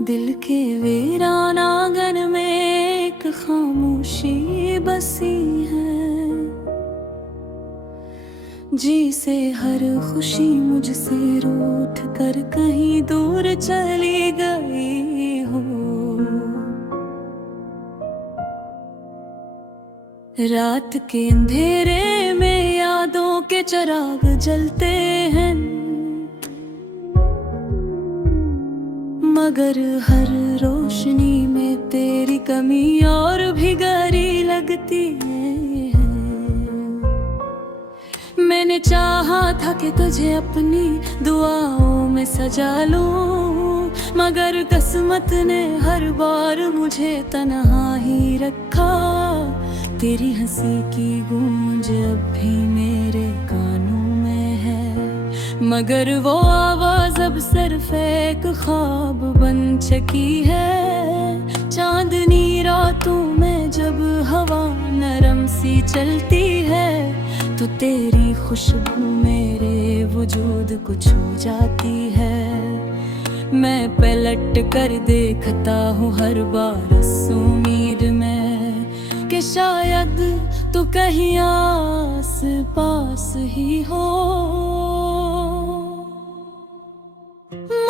दिल के वीरान आंगन में एक खामोशी बसी है, जी से हर खुशी मुझसे रूठ कर कहीं दूर चली गई हो। रात के अंधेरे में यादों के चिराग जलते हैं, मगर हर रोशनी में तेरी कमी और भी गहरी लगती है। मैंने चाहा था कि तुझे अपनी दुआओं में सजा लूं, मगर किस्मत ने हर बार मुझे तन्हा ही रखा। तेरी हंसी की गूंज अब भी मेरे कानों में है, मगर वो आवाज अब सिर्फ एक ख्वाब बन चुकी है। चांदनी रातों में जब हवा नरम सी चलती है, तो तेरी खुशबू मेरे वजूद को छू जाती है। मैं पलट कर देखता हूँ हर बार इस उम्मीद में कि शायद तू कहीं आस पास ही हो,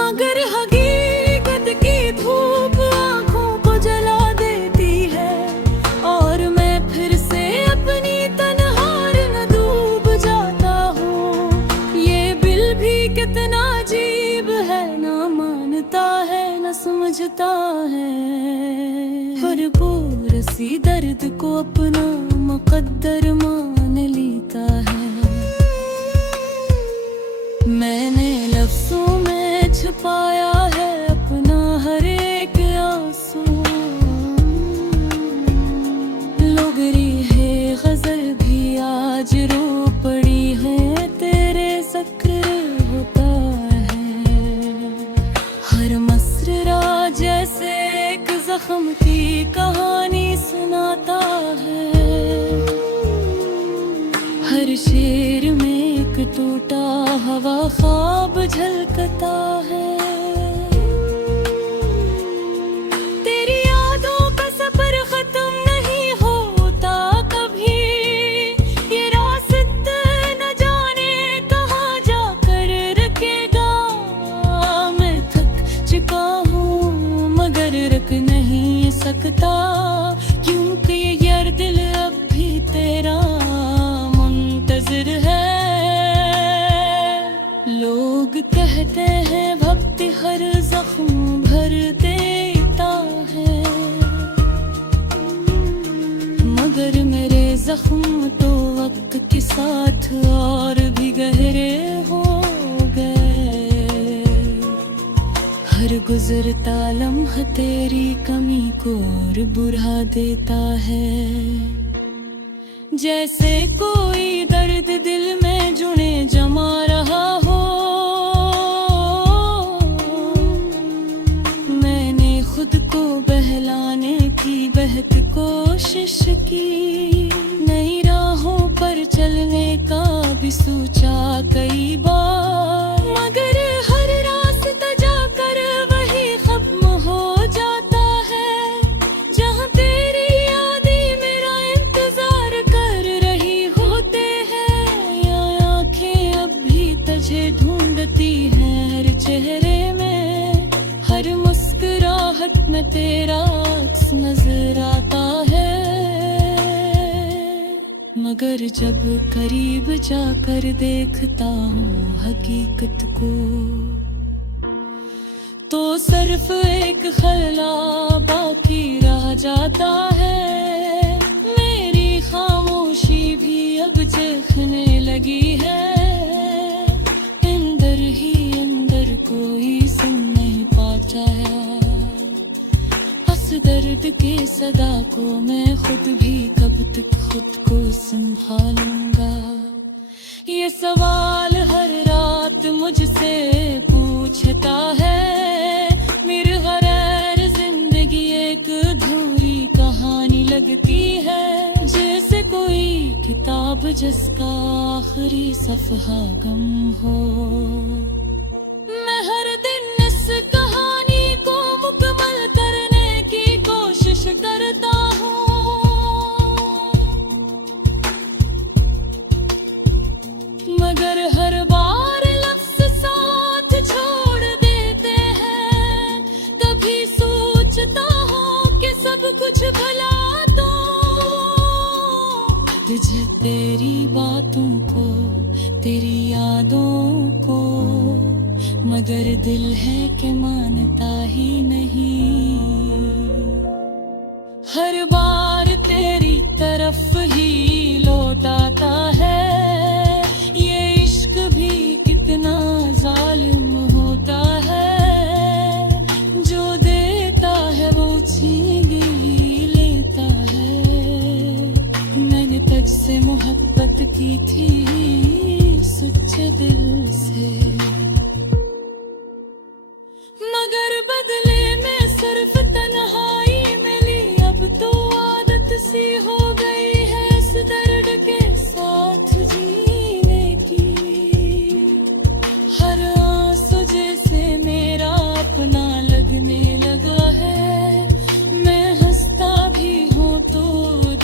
मगर हकीकत की धूप आँखों को जला देती है, और मैं फिर से अपनी तन्हार में डूब जाता हूँ। ये दिल भी कितना अजीब है, ना मानता है ना समझता है। हर बोर सी दर्द को अपना मुकद्दर मान लेता है। मैंने लफ्जों में छुपाया है अपना हर एक आंसू। लोगरी है गजल भी आज रो पड़ी है, तेरे जिक्र होता है। हर मसरा जैसे एक जख्म की कहानी सुनाता है। हर शेर में एक टूटा हवा ख्वाब झलकता है। तेरी यादों का सफर खत्म नहीं होता कभी, ये रास्ता न जाने कहाँ जाकर रुकेगा। मैं थक चुका हूँ मगर रुक नहीं सकता, क्योंकि ये दिल अब भी तेरा मुंतज़िर है। लोग कहते हैं भक्ति हर जख्म भर देता है, मगर मेरे जख्म तो वक्त के साथ और भी गहरे हो गए। हर गुजरता लम्हा तेरी कमी को और बुढ़ा देता है। जैसे कोई दर्द दिल में जुड़े जमा रहा हो। मैंने खुद को बहलाने की बहुत कोशिश की, नई राहों पर चलने का भी सोचा कई बार, मगर हर रास्ता जाकर वही खत्म हो जाता है। जहाँ तेरी यादें मेरा इंतजार कर रही होते हैं, या आंखें अब भी तुझे ढूंढती हैं हर चेहरे में। हर मुस्कुराहट में तेरा अक्स नजर आता है, मगर जब करीब जाकर देखता हूँ हकीकत को, तो सिर्फ एक खला बाकी रह जाता है। मेरी खामोशी भी अब चखने लगी है, अंदर ही अंदर कोई सुन नहीं पाता है। दर्द के सदा को मैं खुद भी कब तक खुद को संभालूंगा। ये सवाल हर रात मुझसे पूछता है। मेरी गैर जिंदगी एक अधूरी कहानी लगती है, जैसे कोई किताब जिसका आखिरी सफ़हा गम हो। मैं हर दिन इस कहानी को करता हूँ, मगर हर बार लफ्ज़ साथ छोड़ देते हैं। कभी सोचता हूँ कि सब कुछ भुला दूँ तुझे, तेरी बातों को, तेरी यादों को, मगर दिल है कि मानता ही नहीं। हर बार तेरी तरफ ही लौट आता है। ये इश्क भी कितना जालिम होता है, जो देता है वो छीन ही लेता है। मैंने तुझसे मोहब्बत की थी सच्चे दिल से, मगर बदले में सिर्फ तन्हाई मिली। अब तो आदत सी हो गई है इस दर्द के साथ जीने की। हर आंसू जैसे मेरा अपना लगने लगा है। मैं हंसता भी हूँ तो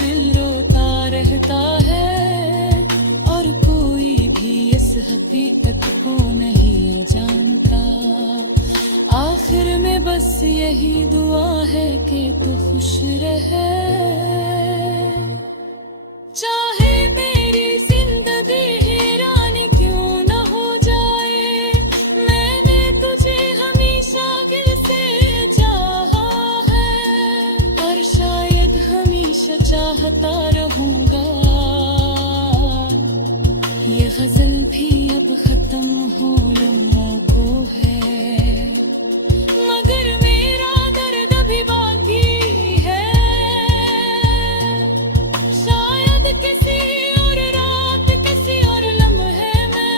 दिल रोता रहता है, और कोई भी इस हकीकत को नहीं जानता। आखिर में बस यही दुआ है कि तू खुश रहे। चाहे मेरी जिंदगी हीरानी क्यों न हो जाए, मैंने तुझे हमेशा दिल से चाहा है, और शायद हमेशा चाहता रहूंगा। ये गजल भी अब खत्म हो लम्हों को है, मगर मेरा दर्द अभी बाकी है। शायद किसी और रात, किसी और लम्हे में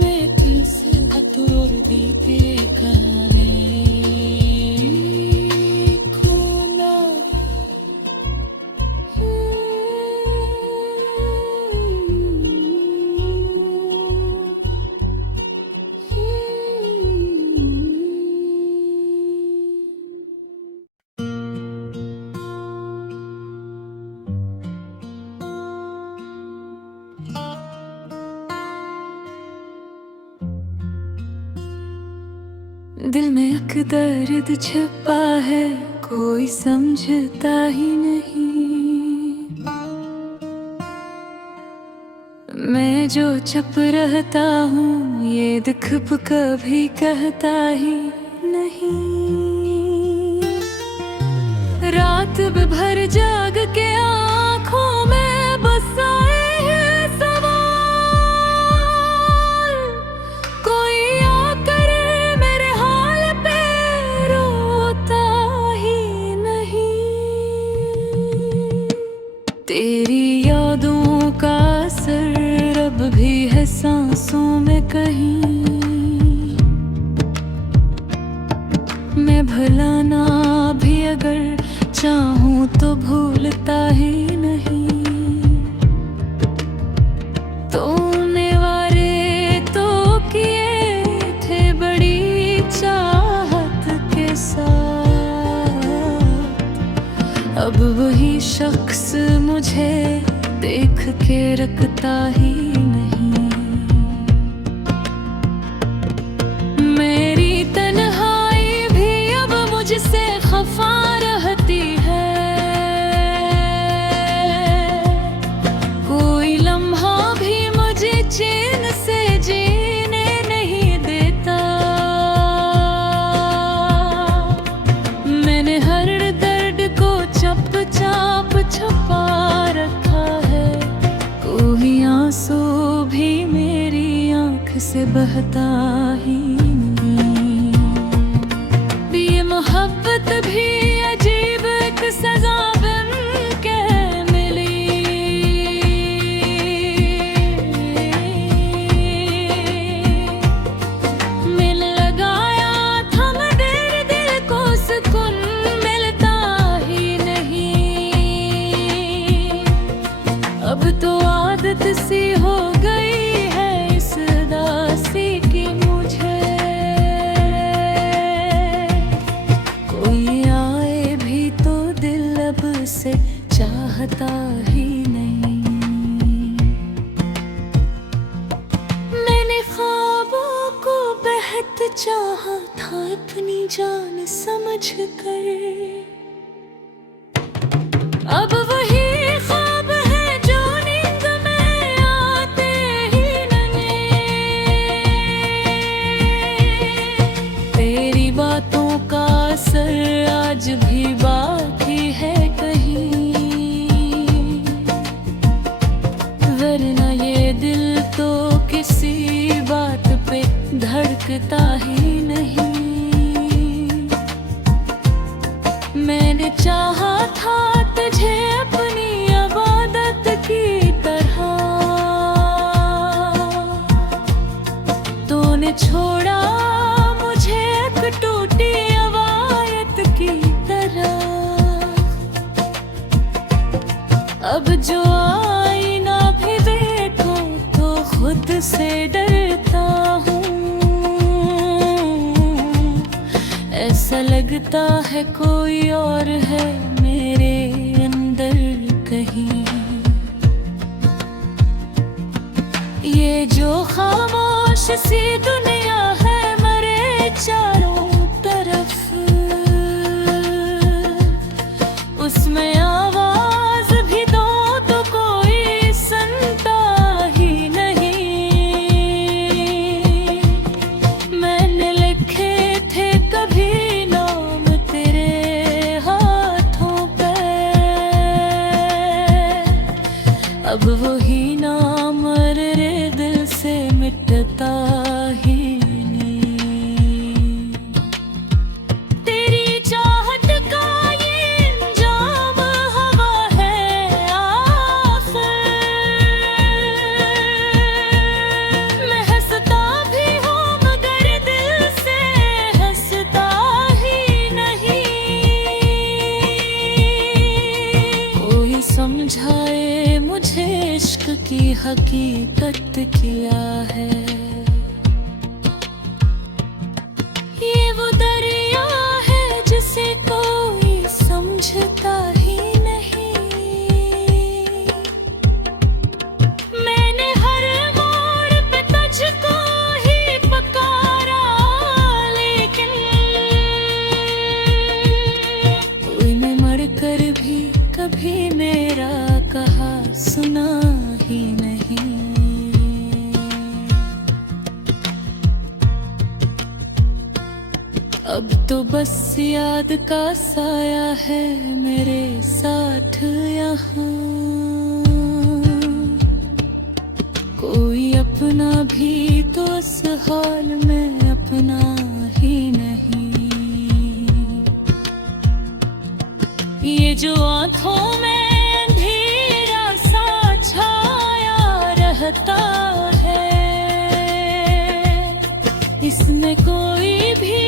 मैं दिल से अतुर और दीपे गाने खूंगा। दिल में एक दर्द छिपा है, कोई समझता ही नहीं। मैं जो चुप रहता हूँ ये दुख कभी कहता ही नहीं। रात भर जाग के आँखों में बस आए हैं सवाल, कोई आकर मेरे हाल पे रोता ही नहीं। तेरी यादों का असर अब भी है सांसों में कहीं। मैं भुलाना भी अगर चाहूं तो भूलता ही नहीं। तोड़ने वाले तो किए थे बड़ी चाहत के साथ, अब वही शख्स मुझे देख के रखता ही नहीं। मेरी तन्हाई भी अब मुझसे खफा रहती है, कोई लम्हा भी मुझे चैन से जीने नहीं देता। मैंने हर दर्द को चुपचाप छुपा रखा है, कोई आंसू भी मेरी आँख से बहता ही नहीं। ये मोहब्बत भी अजीब एक सजा बन के मिली। मिल लगाया था मगर दिल को सुकून मिलता ही नहीं। अब तो आदत सी हो गई है इस दासी की मुझे, कोई आए भी से चाहता ही नहीं। मैंने ख्वाबों को बेहद चाहा था अपनी जान समझ कर, अब वही ख्वाब है जो नींद में आते ही नहीं। तेरी बातों का असर आज भी बाकी है कहीं, वरना ये दिल तो किसी बात पे धड़कता ही नहीं। मैंने चाहा था तुझे अपनी इबादत की तरह, तूने छोड़ा मुझे एक टूटी अवायत की तरह। अब जो आईना भी देखो तो खुद से डरता हूँ, ऐसा लगता है कोई और है मेरे अंदर कहीं। ये जो खामोश सी दुनिया है मरे चारों तरफ, उसमें आवाज भी दो तो कोई सुनता ही नहीं। मैंने लिखे थे कभी नाम तेरे हाथों पे, अब वही नाम मेरे दिल से मिटता ही नहीं। तेरी चाहत का ये इंजाम हवा है आखिर, मैं हंसता भी हूँ मगर दिल से हंसता ही नहीं। कोई समझाए मुझे इश्क की हकीकत क्या है। ये वो दरिया है जिसे कोई समझता ही नहीं। मैंने हर मोड़ पे तुझको ही पुकारा, लेकिन कोई मैं मरकर भी कभी मेरा कहा सुना ही नहीं। अब तो बस याद का साया है मेरे साथ यहाँ, कोई अपना भी तो इस हाल में अपना ही नहीं। ये जो आँखों में अंधेरा सा छाया रहता है, इसमें कोई भी